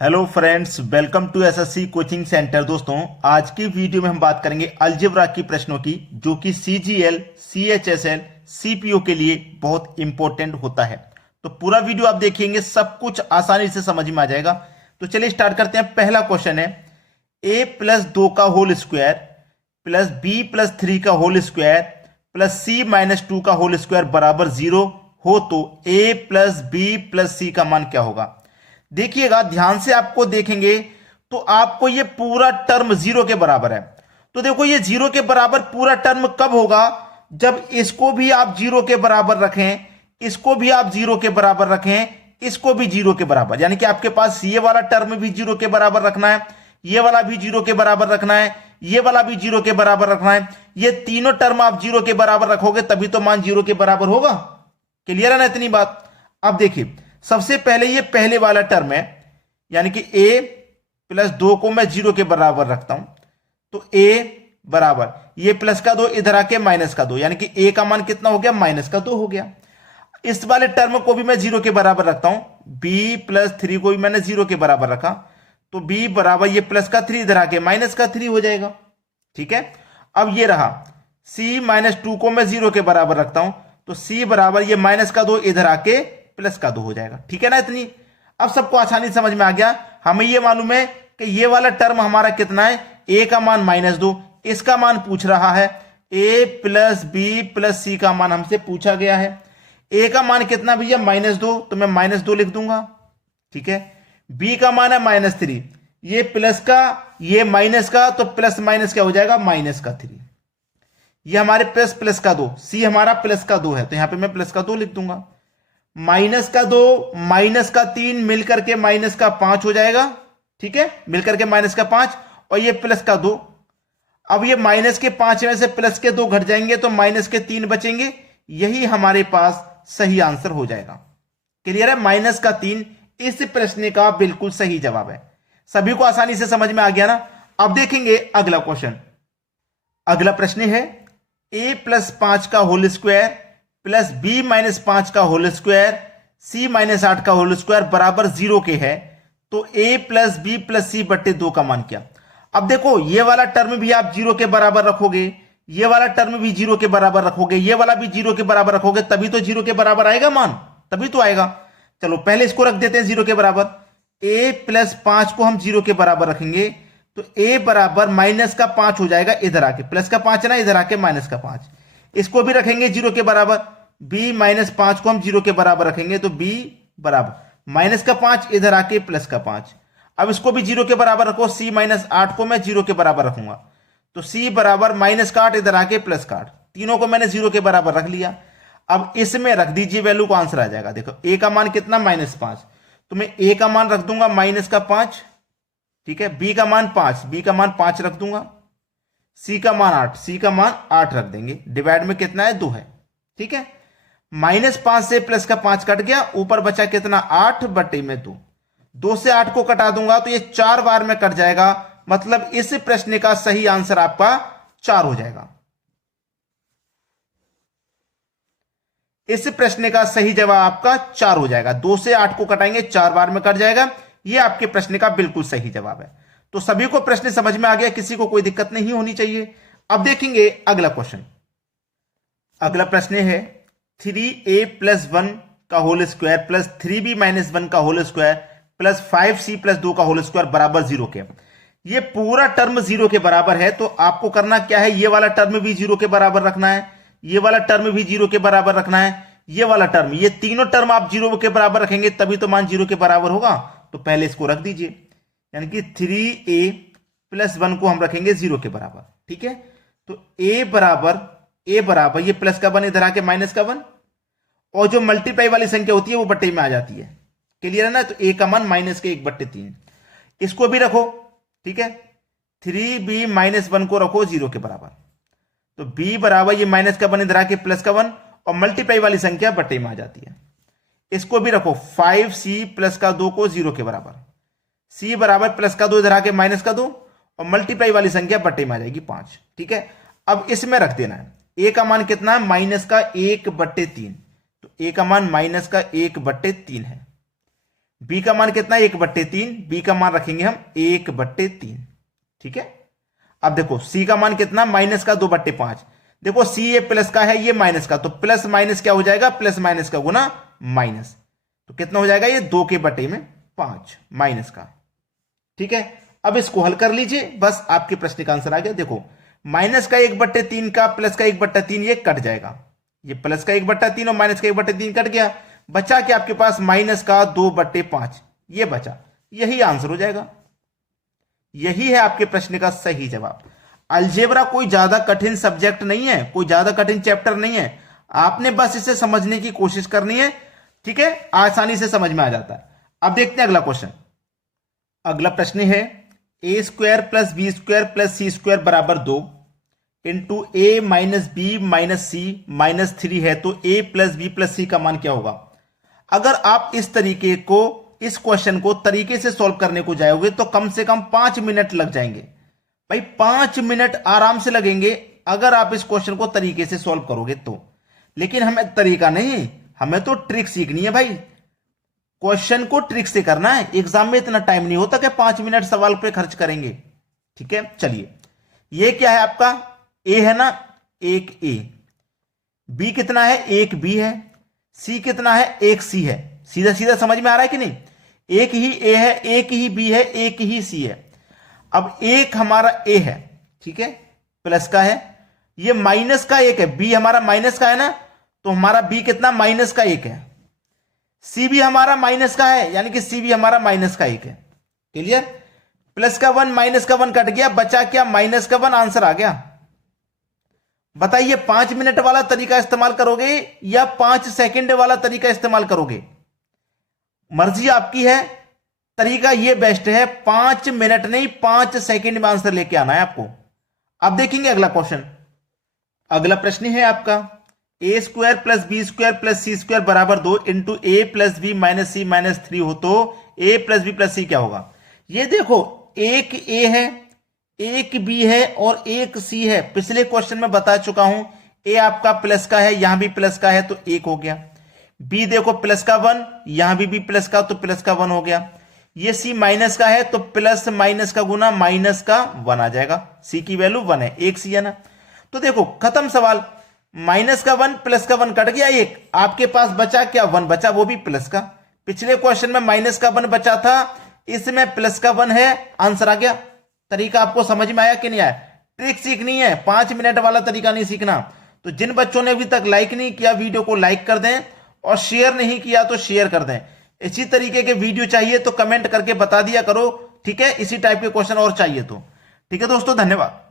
Hello friends, welcome to SSC coaching centre. दोस्तों, आज की वीडियो में हम बात करेंगे अलजेब्रा की प्रश्नों की, जो कि सीजीएल, सीएचएसएल, सीपीओ के लिए बहुत इंपॉर्टेंट होता है। तो पूरा वीडियो आप देखेंगे, सब कुछ आसानी से समझ में आ जाएगा। तो चलिए स्टार्ट करते हैं। पहला क्वेश्चन है, ए प्लस 2 का whole square plus B plus 3 का whole square plus C minus 2 का होल स्क्वायर बराबर 0 हो तो A plus B plus C का मान क्या होगा। देखिएगा ध्यान से, आपको देखेंगे तो आपको ये पूरा टर्म 0 के बराबर है। तो देखो, ये 0 के बराबर पूरा टर्म कब होगा? जब इसको भी आप 0 के बराबर रखें, इसको भी आप 0 के बराबर रखें, इसको भी 0 के बराबर, यानी कि आपके पास ये वाला टर्म भी 0 के बराबर रखना है, ये वाला भी 0 के बराबर रखना है, ये वाला भी 0 के बराबर रखना है। ये तीनों टर्म आप 0 के बराबर रखोगे तभी तो मान 0 के बराबर होगा। क्लियर है ना इतनी बात? अब देखिए, सबसे पहले ये पहले वाला टर्म है, यानी कि a प्लस 2 को मैं 0 के बराबर रखता हूं। तो a बराबर ये प्लस का 2 इधर आके माइनस का 2, यानी कि a का मान कितना हो गया? माइनस का 2 हो गया। इस वाले टर्म को भी मैं 0 के बराबर रखता हूं। b प्लस 3 को भी मैंने 0 के बराबर रखा, तो b बराबर ये प्लस का 3 इधर आके माइनस का 3 हो जाएगा। ठीक है। अब ये रहा c माइनस 2 को मैं 0 के बराबर रखता हूं, तो c बराबर ये माइनस का 2 इधर आके प्लस का 2 हो जाएगा। ठीक है ना इतनी? अब सबको आसानी समझ में आ गया। हमें यह मालूम है कि ये वाला टर्म हमारा कितना है? a का मान -2, इसका मान पूछ रहा है। a plus B plus C का मान हमसे पूछा गया है। a का मान कितना भैया? -2, तो मैं -2 लिख दूंगा। ठीक है। b का मान है -3, ये प्लस का ये माइनस का, तो प्लस माइनस क्या हो जाएगा? -3। ये हमारे प्लस प्लस का 2, c हमारा प्लस का 2 है, तो यहां पे मैं प्लस का 2 लिख दूंगा। माइनस का 2 माइनस का 3 मिलकर के माइनस का 5 हो जाएगा। ठीक है, मिलकर के माइनस का 5, और ये प्लस का 2। अब ये माइनस के 5 में से प्लस के 2 घट जाएंगे तो माइनस के 3 बचेंगे। यही हमारे पास सही आंसर हो जाएगा। क्लियर है? माइनस का 3 इस प्रश्न का बिल्कुल सही जवाब है। सभी को आसानी से समझ में आ गया ना? अब देखेंगे अगला क्वेश्चन। अगला प्रश्न है, a प्लस 5 का whole square plus B minus 5 का होल स्क्वायर सी माइनस 8 का होल स्क्वायर बराबर 0 के है, तो a प्लस बी प्लस सी बट्टे 2 का मान क्या? अब देखो, ये वाला टर्म भी आप 0 के बराबर रखोगे, ये वाला टर्म भी 0 के बराबर रखोगे, ये वाला भी 0 के बराबर रखोगे, तभी तो 0 के बराबर आएगा मान, तभी तो आएगा। चलो पहले इसको रख देते हैं 0 के बराबर। a प्लस 5 को हम 0 के बराबर रखेंगे, तो a बराबर माइनस का 5 हो जाएगा इधर आके, प्लस का 5 है ना, इधर आके माइनस का 5। इसको भी रखेंगे 0 के बराबर। b माइनस 5 को हम 0 के बराबर रखेंगे, तो b बराबर माइनस का 5 इधर आके प्लस का 5। अब इसको भी 0 के बराबर रखो। c माइनस 8 को मैं 0 के बराबर रखूंगा, तो c बराबर माइनस का 8 इधर आके प्लस का 8। तीनों को मैंने 0 के बराबर रख लिया। अब इसमें रख दीजिए वैल्यू को, आंसर आ जाएगा। देखो a का मान कितना? -5, तो मैं a का मान रख दूंगा माइनस का 5। ठीक है। b का मान 5, b का मान 5 रख दूंगा। c का मान 8, c का मान 8 रख देंगे। डिवाइड में कितना है? 2 है। ठीक है। -5 से प्लस का 5 कट गया, ऊपर बचा कितना? 8 बटे में 2। 2 से 8 को कटा दूंगा तो ये 4 बार में कट जाएगा, मतलब इस प्रश्न का सही आंसर आपका 4 हो जाएगा। इस प्रश्न का सही जवाब आपका 4 हो जाएगा। 2 से 8 को कटाएंगे, 4 बार में कट जाएगा। यह आपके प्रश्न का बिल्कुल सही जवाब है। तो सभी को प्रश्न समझ में आ गया, किसी को कोई दिक्कत नहीं होनी चाहिए। अब देखेंगे अगला क्वेश्चन। अगला प्रश्न है, 3a प्लस 1 का whole square plus 3b minus 1 का whole square plus 5c plus 2 का होल स्क्वायर बराबर 0 के। ये पूरा टर्म 0 के बराबर है, तो आपको करना क्या है? ये वाला टर्म भी 0 के बराबर रखना है, ये वाला टर्म भी 0 के बराबर रखना है, ये वाला टर्म, ये तीनों टर्म आप 0 के बराबर रखेंगे तभी तो मान 0 के बराबर होगा। तो पहले इसको रख दीजिए, यानी कि 3a प्लस 1 को हम रखेंगे 0 के बराबर। ठीक है। तो a बराबर ये प्लस का 1 इधर आके माइनस का 1, और जो मल्टीप्लाई वाली संख्या होती है वो बट्टे में आ जाती है। क्लियर है ना? तो a का मान माइनस के 1/3, इसको भी रखो। ठीक है। 3b माइनस 1 को रखो 0 के बराबर, तो b बराबर ये माइनस का 1 इधर आके प्लस का 1, और मल्टीप्लाई वाली संख्या बट्टे में आ जाती है। इसको भी रखो 5c प्लस का 2 को 0 के बराबर, c बराबर प्लस का 2 इधर आके माइनस का 2, और मल्टीप्लाई वाली संख्या बट्टे में आ जाएगी 5। ठीक है। अब इसमें रख देना है a का मान कितना है? माइनस का 1/3, तो a का मान माइनस का 1/3 है। बी का मान कितना, 1/3, बी का मान रखेंगे हम 1/3। ठीक है, अब देखो सी का मान कितना, माइनस का 2/5। देखो सी ये प्लस का है, ये माइनस का, तो प्लस माइनस क्या हो जाएगा, प्लस माइनस का गुना माइनस, तो कितना हो जाएगा ये 2/5 माइनस का। ठीक है, अब इसको हल कर लीजिए, बस आपके प्रश्न का आंसर आ गया। देखो माइनस का 1/3 का प्लस का 1/3 ये कट जाएगा, ये प्लस का 1/3 और माइनस का 1/3 कट गया, बचा कि आपके पास माइनस का 2/5 ये बचा, यही आंसर हो जाएगा। यही है आपके प्रश्न का सही जवाब। अलजेब्रा कोई ज्यादा कठिन सब्जेक्ट नहीं है, कोई ज्यादा कठिन चैप्टर नहीं है, आपने बस इसे समझने की कोशिश करनी है। ठीक है, आसानी से समझ में आ जाता है। अब देखते हैं अगला क्वेश्चन। अगला प्रश्न है a² + b² + c² बराबर 2 इंटू a - b - c - 3 है, तो a + b + c का मान क्या होगा। अगर आप इस क्वेश्चन को तरीके से सॉल्व करने को जाओगे तो कम से कम 5 मिनट लग जाएंगे भाई, 5 मिनट आराम से लगेंगे अगर आप इस क्वेश्चन को तरीके से सॉल्व करोगे तो। लेकिन हमें तरीका नहीं, हमें तो ट्रिक सीखनी है भाई, क्वेश्चन को ट्रिक से करना है। एग्जाम में इतना टाइम नहीं होता कि 5 मिनट सवाल पे खर्च करेंगे। ठीक है, चलिए ये क्या है आपका, ए है ना, एक ए, बी कितना है, एक बी है, सी कितना है, एक सी है। सीधा सीधा समझ में आ रहा है कि नहीं, एक ही ए है, एक ही बी है, एक ही सी है। अब एक हमारा ए है, ठीक है, प्लस का है, ये माइनस का एक है, बी हमारा माइनस का है ना, तो हमारा बी कितना, माइनस का एक है। सी भी हमारा माइनस का है, यानी कि सी भी हमारा माइनस का एक है। क्लियर, प्लस का 1 माइनस का 1 कट गया, बचा क्या, माइनस का 1, आंसर आ गया। बताइए 5 मिनट वाला तरीका इस्तेमाल करोगे या 5 सेकंड वाला तरीका इस्तेमाल करोगे, मर्जी आपकी है। तरीका ये बेस्ट है, 5 मिनट नहीं 5 सेकंड में आंसर लेके आना है आपको। अब देखेंगे अगला क्वेश्चन। अगला प्रश्न है आपका a² + b² + c² बराबर 2 इंटू a + b - c - 3 हो, तो a + b + c क्या होगा। ये देखो एक a है, एक b है और एक c है। पिछले क्वेश्चन में बता चुका हूं, a आपका प्लस का है, यहां भी प्लस का है तो 1 हो गया। b देखो प्लस का 1, यहां भी प्लस का, तो प्लस का 1 हो गया। ये c माइनस का है तो प्लस माइनस का गुना माइनस का 1 आ जाएगा। c की वैल्यू 1 है, एक c है ना, तो देखो खत्म सवाल। माइनस का 1 प्लस का 1 कट गया, एक आपके पास बचा क्या, 1 बचा, वो भी प्लस का। पिछले क्वेश्चन में माइनस का 1 बचा था, इसमें प्लस का 1 है, आंसर आ गया। तरीका आपको समझ में आया कि नहीं आया। ट्रिक सीखनी है, 5 मिनट वाला तरीका नहीं सीखना। तो जिन बच्चों ने अभी तक लाइक नहीं किया वीडियो को लाइक कर दें, और शेयर नहीं किया तो शेयर कर दें। इसी तरीके के वीडियो चाहिए तो कमेंट करके बता दिया करो, ठीक है, इसी टाइप के क्वेश्चन और चाहिए तो। ठीक है दोस्तों, धन्यवाद।